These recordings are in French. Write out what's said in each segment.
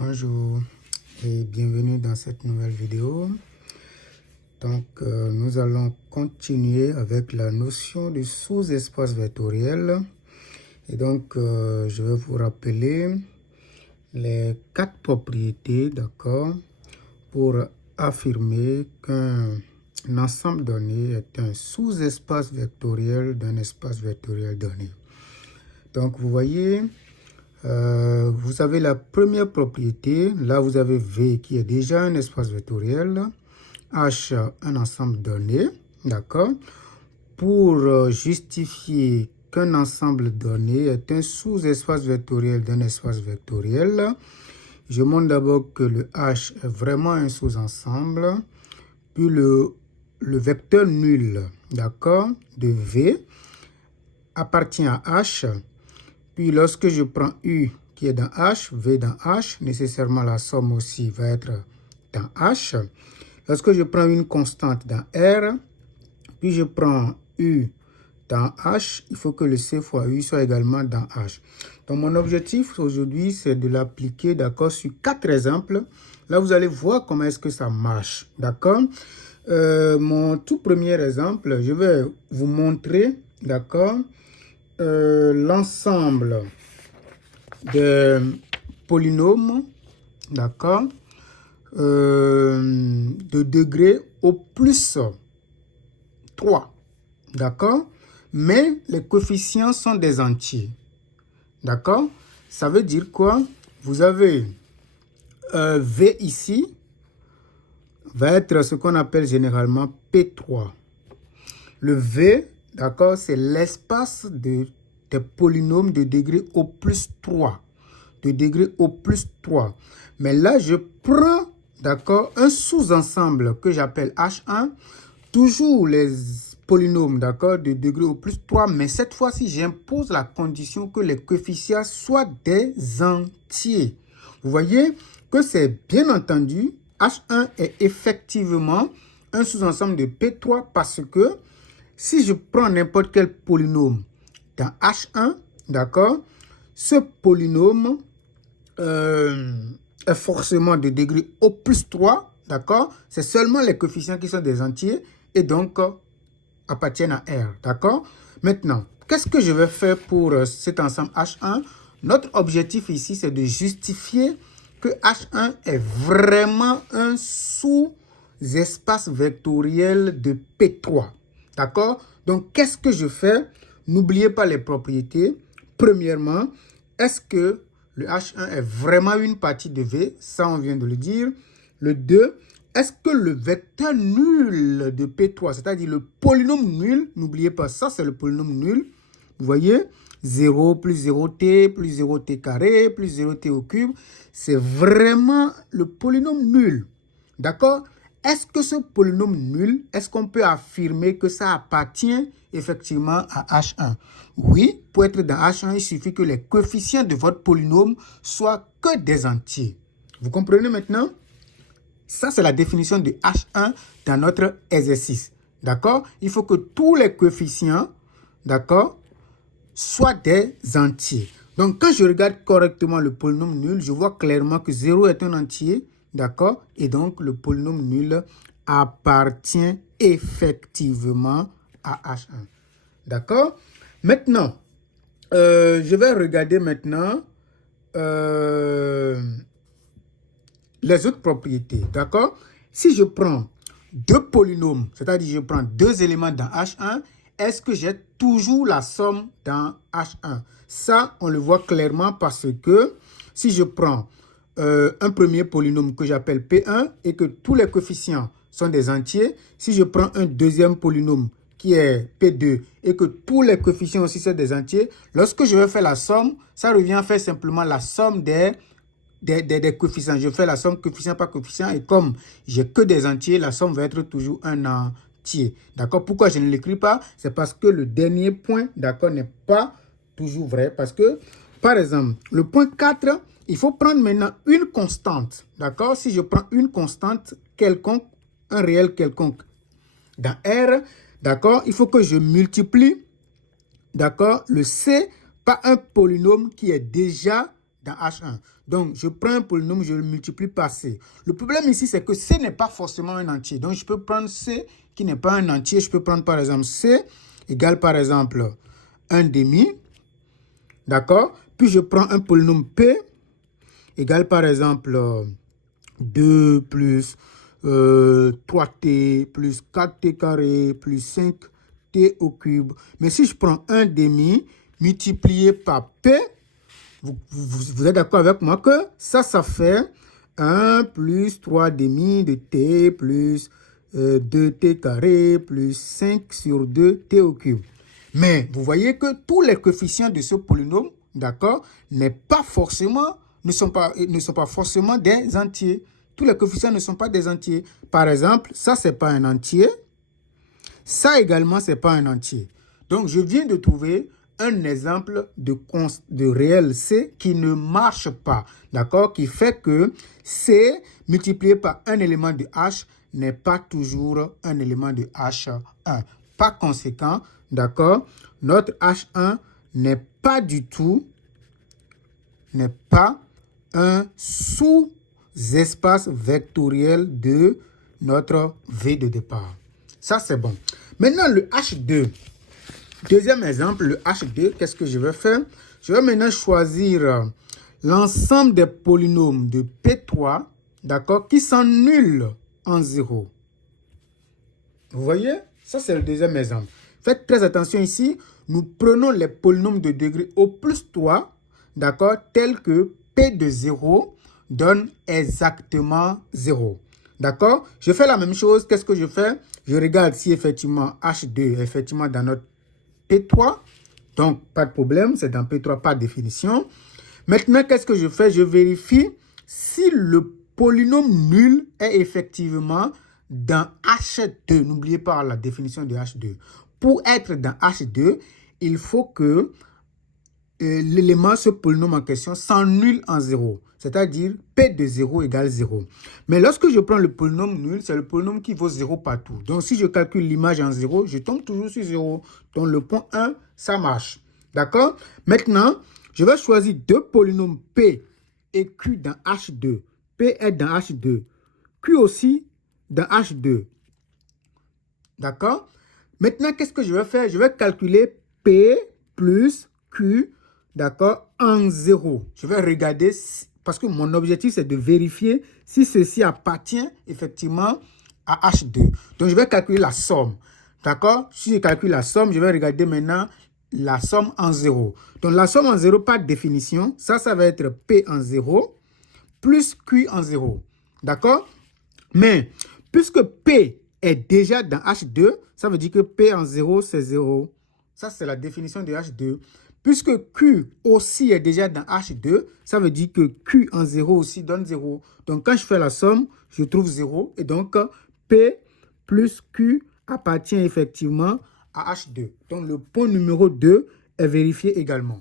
Bonjour et bienvenue dans cette nouvelle vidéo. Donc, nous allons continuer avec la notion de sous-espace vectoriel. Et donc, je vais vous rappeler les 4 propriétés, d'accord, pour affirmer qu'un ensemble donné est un sous-espace vectoriel d'un espace vectoriel donné. Donc, vous voyez, vous avez la première propriété. Là, vous avez V qui est déjà un espace vectoriel. H, un ensemble donné. D'accord. Pour justifier qu'un ensemble donné est un sous-espace vectoriel d'un espace vectoriel, je montre d'abord que le H est vraiment un sous-ensemble. Puis le vecteur nul, d'accord, de V appartient à H. Puis lorsque je prends U qui est dans H, V dans H, nécessairement la somme aussi va être dans H. Lorsque je prends une constante dans R, puis je prends U dans H, il faut que le C fois U soit également dans H. Donc mon objectif aujourd'hui, c'est de l'appliquer, d'accord, sur 4 exemples. Là, vous allez voir comment est-ce que ça marche, d'accord. Mon tout premier exemple, je vais vous montrer, d'accord, l'ensemble des polynômes, d'accord, de degré au plus 3, d'accord, mais les coefficients sont des entiers, d'accord. Ça veut dire quoi? Vous avez V ici, va être ce qu'on appelle généralement P3. Le V, d'accord, c'est l'espace des polynômes de degré au plus 3. De degré au plus 3. Mais là, je prends, d'accord, un sous-ensemble que j'appelle H1. Toujours les polynômes, d'accord, de degré au plus 3. Mais cette fois-ci, j'impose la condition que les coefficients soient des entiers. Vous voyez que c'est bien entendu, H1 est effectivement un sous-ensemble de P3 parce que si je prends n'importe quel polynôme dans H1, d'accord, ce polynôme est forcément de degré au plus 3, d'accord. C'est seulement les coefficients qui sont des entiers et donc appartiennent à R, d'accord. Maintenant, qu'est-ce que je vais faire pour cet ensemble H1? Notre objectif ici, c'est de justifier que H1 est vraiment un sous-espace vectoriel de P3. D'accord? Donc, qu'est-ce que je fais? N'oubliez pas les propriétés. Premièrement, est-ce que le H1 est vraiment une partie de V? Ça, on vient de le dire. Le 2, est-ce que le vecteur nul de P3, c'est-à-dire le polynôme nul, n'oubliez pas ça, c'est le polynôme nul. Vous voyez? 0 plus 0t plus 0t carré plus 0t au cube, c'est vraiment le polynôme nul. D'accord? Est-ce que ce polynôme nul, est-ce qu'on peut affirmer que ça appartient effectivement à H1? Oui, pour être dans H1, il suffit que les coefficients de votre polynôme soient que des entiers. Vous comprenez maintenant? Ça, c'est la définition de H1 dans notre exercice. D'accord? Il faut que tous les coefficients, d'accord, soient des entiers. Donc, quand je regarde correctement le polynôme nul, je vois clairement que 0 est un entier. D'accord? Et donc, le polynôme nul appartient effectivement à H1. D'accord? Maintenant, je vais regarder maintenant les autres propriétés. D'accord? Si je prends deux polynômes, c'est-à-dire je prends deux éléments dans H1, est-ce que j'ai toujours la somme dans H1? Ça, on le voit clairement parce que si je prends un premier polynôme que j'appelle P1 et que tous les coefficients sont des entiers, si je prends un deuxième polynôme qui est P2 et que tous les coefficients aussi sont des entiers, lorsque je vais faire la somme, ça revient à faire simplement la somme des coefficients. Je fais la somme coefficient par coefficient et comme j'ai que des entiers, la somme va être toujours un entier. D'accord? Pourquoi je ne l'écris pas? C'est parce que le dernier point, d'accord, n'est pas toujours vrai. Parce que, par exemple, le point 4, il faut prendre maintenant une constante. D'accord? Si je prends une constante quelconque, un réel quelconque dans R, d'accord, il faut que je multiplie, d'accord, le C par un polynôme qui est déjà dans H1. Donc, je prends un polynôme, je le multiplie par C. Le problème ici, c'est que C n'est pas forcément un entier. Donc, je peux prendre C qui n'est pas un entier. Je peux prendre, par exemple, C égale, par exemple, 1 demi. D'accord? Puis, je prends un polynôme P égale, par exemple, 2 plus 3t plus 4t carré plus 5t au cube. Mais si je prends 1 demi multiplié par P, vous êtes d'accord avec moi que ça fait 1 plus 3 demi de t plus 2t carré plus 5 sur 2t au cube. Mais vous voyez que tous les coefficients de ce polynôme, d'accord, ne sont pas forcément des entiers. Tous les coefficients ne sont pas des entiers. Par exemple, ça, ce n'est pas un entier. Ça également, ce n'est pas un entier. Donc, je viens de trouver un exemple de réel C qui ne marche pas, d'accord, qui fait que C multiplié par un élément de H n'est pas toujours un élément de H1. Par conséquent, d'accord, notre H1 n'est pas un sous-espace vectoriel de notre V de départ. Ça, c'est bon. Maintenant, le H2. Deuxième exemple, le H2, qu'est-ce que je vais faire? Je vais maintenant choisir l'ensemble des polynômes de P3, d'accord, qui sont nuls en 0. Vous voyez? Ça, c'est le deuxième exemple. Faites très attention ici. Nous prenons les polynômes de degré au plus 3, d'accord, tels que P de 0 donne exactement 0. D'accord? Je fais la même chose. Qu'est-ce que je fais? Je regarde si effectivement H2 est effectivement dans notre P3. Donc, pas de problème, c'est dans P3 par définition. Maintenant, qu'est-ce que je fais? Je vérifie si le polynôme nul est effectivement dans H2. N'oubliez pas la définition de H2. Pour être dans H2, il faut que l'élément, ce polynôme en question, s'annule en 0. C'est-à-dire P de 0 égale 0. Mais lorsque je prends le polynôme nul, c'est le polynôme qui vaut 0 partout. Donc, si je calcule l'image en 0, je tombe toujours sur 0. Donc, le point 1, ça marche. D'accord? Maintenant, je vais choisir deux polynômes P et Q dans H2. P est dans H2. Q aussi dans H2. D'accord? Maintenant, qu'est-ce que je vais faire? Je vais calculer P plus Q, d'accord, en 0. Je vais regarder, parce que mon objectif, c'est de vérifier si ceci appartient effectivement à H2. Donc, je vais calculer la somme. D'accord? Si je calcule la somme, je vais regarder maintenant la somme en 0. Donc, la somme en 0, par définition, ça va être P en 0 plus Q en 0. D'accord? Mais, puisque P est déjà dans H2, ça veut dire que P en 0, c'est 0. Ça, c'est la définition de H2. Puisque Q aussi est déjà dans H2, ça veut dire que Q en 0 aussi donne 0. Donc, quand je fais la somme, je trouve 0. Et donc, P plus Q appartient effectivement à H2. Donc, le point numéro 2 est vérifié également.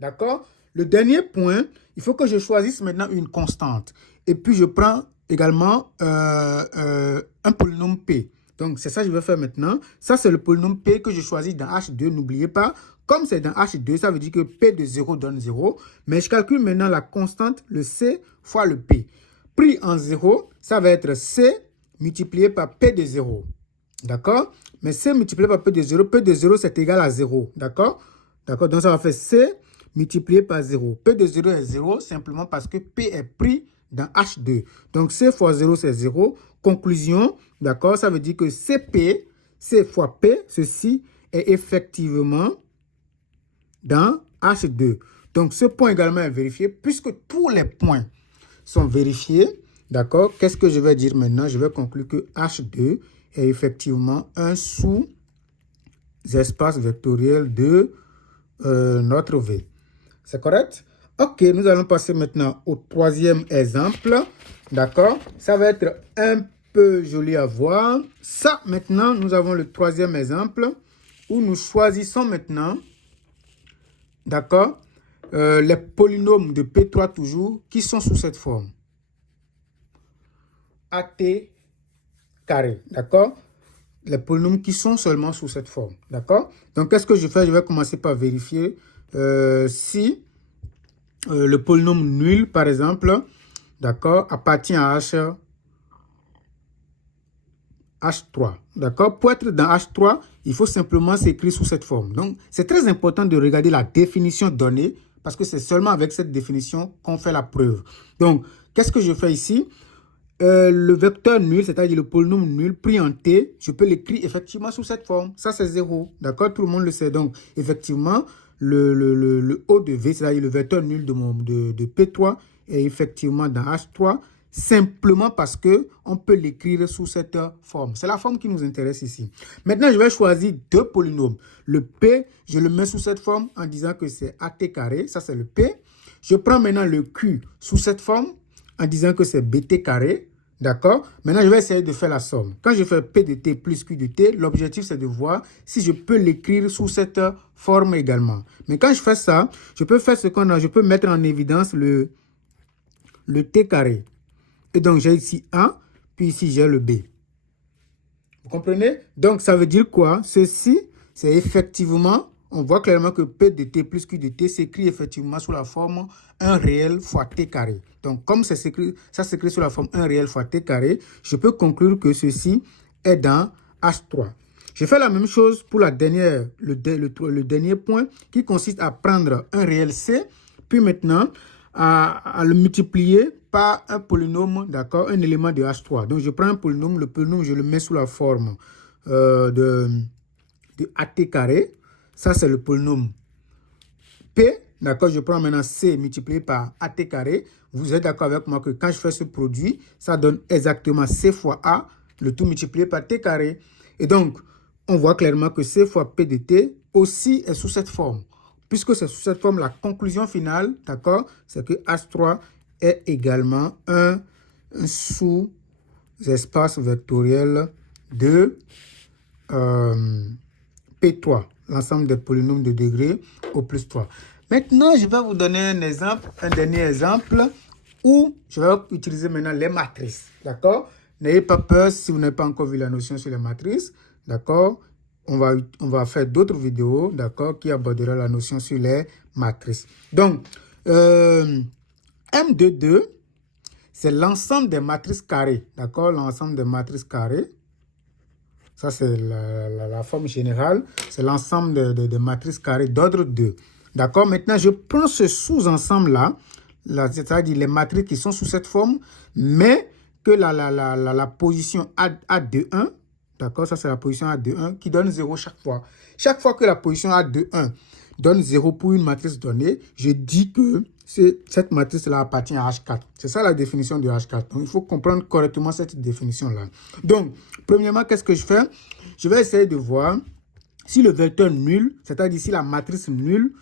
D'accord? Le dernier point, il faut que je choisisse maintenant une constante. Et puis, je prends également un polynôme P. Donc, c'est ça que je vais faire maintenant. Ça, c'est le polynôme P que je choisis dans H2. N'oubliez pas, comme c'est dans H2, ça veut dire que P de 0 donne 0. Mais je calcule maintenant la constante, le C fois le P. Pris en 0, ça va être C multiplié par P de 0. D'accord? Mais C multiplié par P de 0, c'est égal à 0. D'accord? D'accord? Donc, ça va faire C multiplié par 0. P de 0 est 0 simplement parce que P est pris dans H2. Donc, C fois 0, c'est 0. Conclusion, d'accord, ça veut dire que CP, C fois P, ceci est effectivement dans H2. Donc, ce point également est vérifié. Puisque tous les points sont vérifiés, d'accord, qu'est-ce que je vais dire maintenant? Je vais conclure que H2 est effectivement un sous-espace vectoriel de notre V. C'est correct? Ok, nous allons passer maintenant au troisième exemple. D'accord? Ça va être un peu joli à voir. Ça, maintenant, nous avons le troisième exemple où nous choisissons maintenant, d'accord, les polynômes de P3 toujours qui sont sous cette forme. AT carré, d'accord? Les polynômes qui sont seulement sous cette forme, d'accord? Donc, qu'est-ce que je fais? Je vais commencer par vérifier si le polynôme nul, par exemple, d'accord, appartient à H3, d'accord. Pour être dans H3, il faut simplement s'écrire sous cette forme. Donc, c'est très important de regarder la définition donnée parce que c'est seulement avec cette définition qu'on fait la preuve. Donc, qu'est-ce que je fais ici? Le vecteur nul, c'est-à-dire le polynôme nul pris en T, je peux l'écrire effectivement sous cette forme. Ça, c'est 0. D'accord? Tout le monde le sait. Donc, effectivement, le O de V, c'est-à-dire le vecteur nul de P3, est effectivement dans H3, simplement parce qu'on peut l'écrire sous cette forme. C'est la forme qui nous intéresse ici. Maintenant, je vais choisir deux polynômes. Le P, je le mets sous cette forme en disant que c'est AT carré. Ça, c'est le P. Je prends maintenant le Q sous cette forme en disant que c'est BT carré. D'accord? Maintenant, je vais essayer de faire la somme. Quand je fais P de T plus Q de T, l'objectif, c'est de voir si je peux l'écrire sous cette forme également. Mais quand je fais ça, je peux faire ce qu'on a. Je peux mettre en évidence le T carré. Et donc, j'ai ici A, puis ici, j'ai le B. Vous comprenez? Donc, ça veut dire quoi? Ceci, c'est effectivement, on voit clairement que P de T plus Q de T s'écrit effectivement sous la forme 1 réel fois T carré. Donc, comme ça s'écrit sous la forme 1 réel fois T carré, je peux conclure que ceci est dans H3. Je fais la même chose pour le dernier point qui consiste à prendre un réel C, puis maintenant à le multiplier par un polynôme, d'accord, un élément de H3. Donc, je prends un polynôme, le polynôme, je le mets sous la forme de AT carré. Ça, c'est le polynôme P, d'accord, je prends maintenant C multiplié par AT carré. Vous êtes d'accord avec moi que quand je fais ce produit, ça donne exactement C fois A, le tout multiplié par T carré. Et donc, on voit clairement que C fois P de T aussi est sous cette forme. Puisque c'est sous cette forme, la conclusion finale, d'accord, c'est que H3 est également un sous-espace vectoriel de P3, l'ensemble des polynômes de degré au plus 3. Maintenant, je vais vous donner un exemple, un dernier exemple, où je vais utiliser maintenant les matrices, d'accord? N'ayez pas peur si vous n'avez pas encore vu la notion sur les matrices, d'accord? On va faire d'autres vidéos, d'accord, qui aborderont la notion sur les matrices. Donc, M de 2, c'est l'ensemble des matrices carrées, d'accord? L'ensemble des matrices carrées. Ça, c'est la forme générale. C'est l'ensemble des matrices carrées d'ordre 2. D'accord? Maintenant, je prends ce sous-ensemble-là, c'est-à-dire les matrices qui sont sous cette forme, mais que la position A de 1, d'accord? Ça, c'est la position A de 1 qui donne 0 chaque fois. Chaque fois que la position A de 1 donne 0 pour une matrice donnée, je dis que cette matrice-là appartient à H4. C'est ça la définition de H4. Donc, il faut comprendre correctement cette définition-là. Donc, premièrement, qu'est-ce que je fais? Je vais essayer de voir si le vecteur nul, c'est-à-dire si la matrice nulle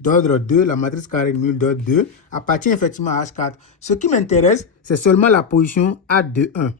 d'ordre 2, la matrice carrée nulle d'ordre 2, appartient effectivement à H4. Ce qui m'intéresse, c'est seulement la position A de 1.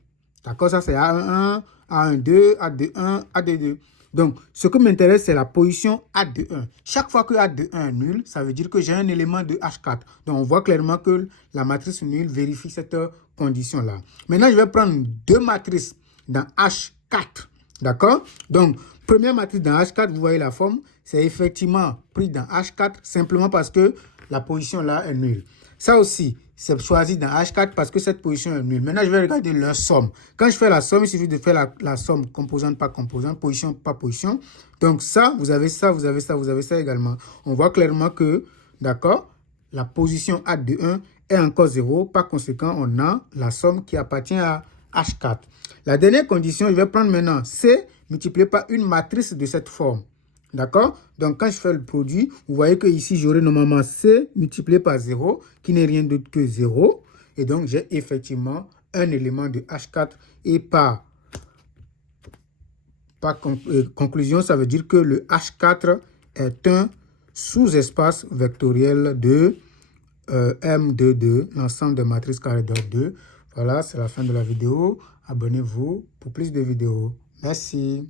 D'accord? Ça, c'est A1, A12, A21, A22. Donc, ce qui m'intéresse, c'est la position A de 1. Chaque fois que A de 1 est nul, ça veut dire que j'ai un élément de H4. Donc, on voit clairement que la matrice nulle vérifie cette condition-là. Maintenant, je vais prendre deux matrices dans H4. D'accord? Donc, première matrice dans H4, vous voyez la forme, c'est effectivement pris dans H4 simplement parce que la position là est nulle. Ça aussi, c'est choisi dans H4 parce que cette position est nulle. Maintenant, je vais regarder leur somme. Quand je fais la somme, il suffit de faire la somme composante par composante, position par position. Donc ça, vous avez ça, vous avez ça, vous avez ça également. On voit clairement que, d'accord, la position A de 1 est encore 0. Par conséquent, on a la somme qui appartient à H4. La dernière condition, je vais prendre maintenant C multiplié par une matrice de cette forme. D'accord? Donc, quand je fais le produit, vous voyez que ici, j'aurai normalement C multiplié par 0, qui n'est rien d'autre que 0. Et donc, j'ai effectivement un élément de H4. Et par conclusion, ça veut dire que le H4 est un sous-espace vectoriel de M de 2, l'ensemble des matrices carrées de 2. Voilà, c'est la fin de la vidéo. Abonnez-vous pour plus de vidéos. Merci.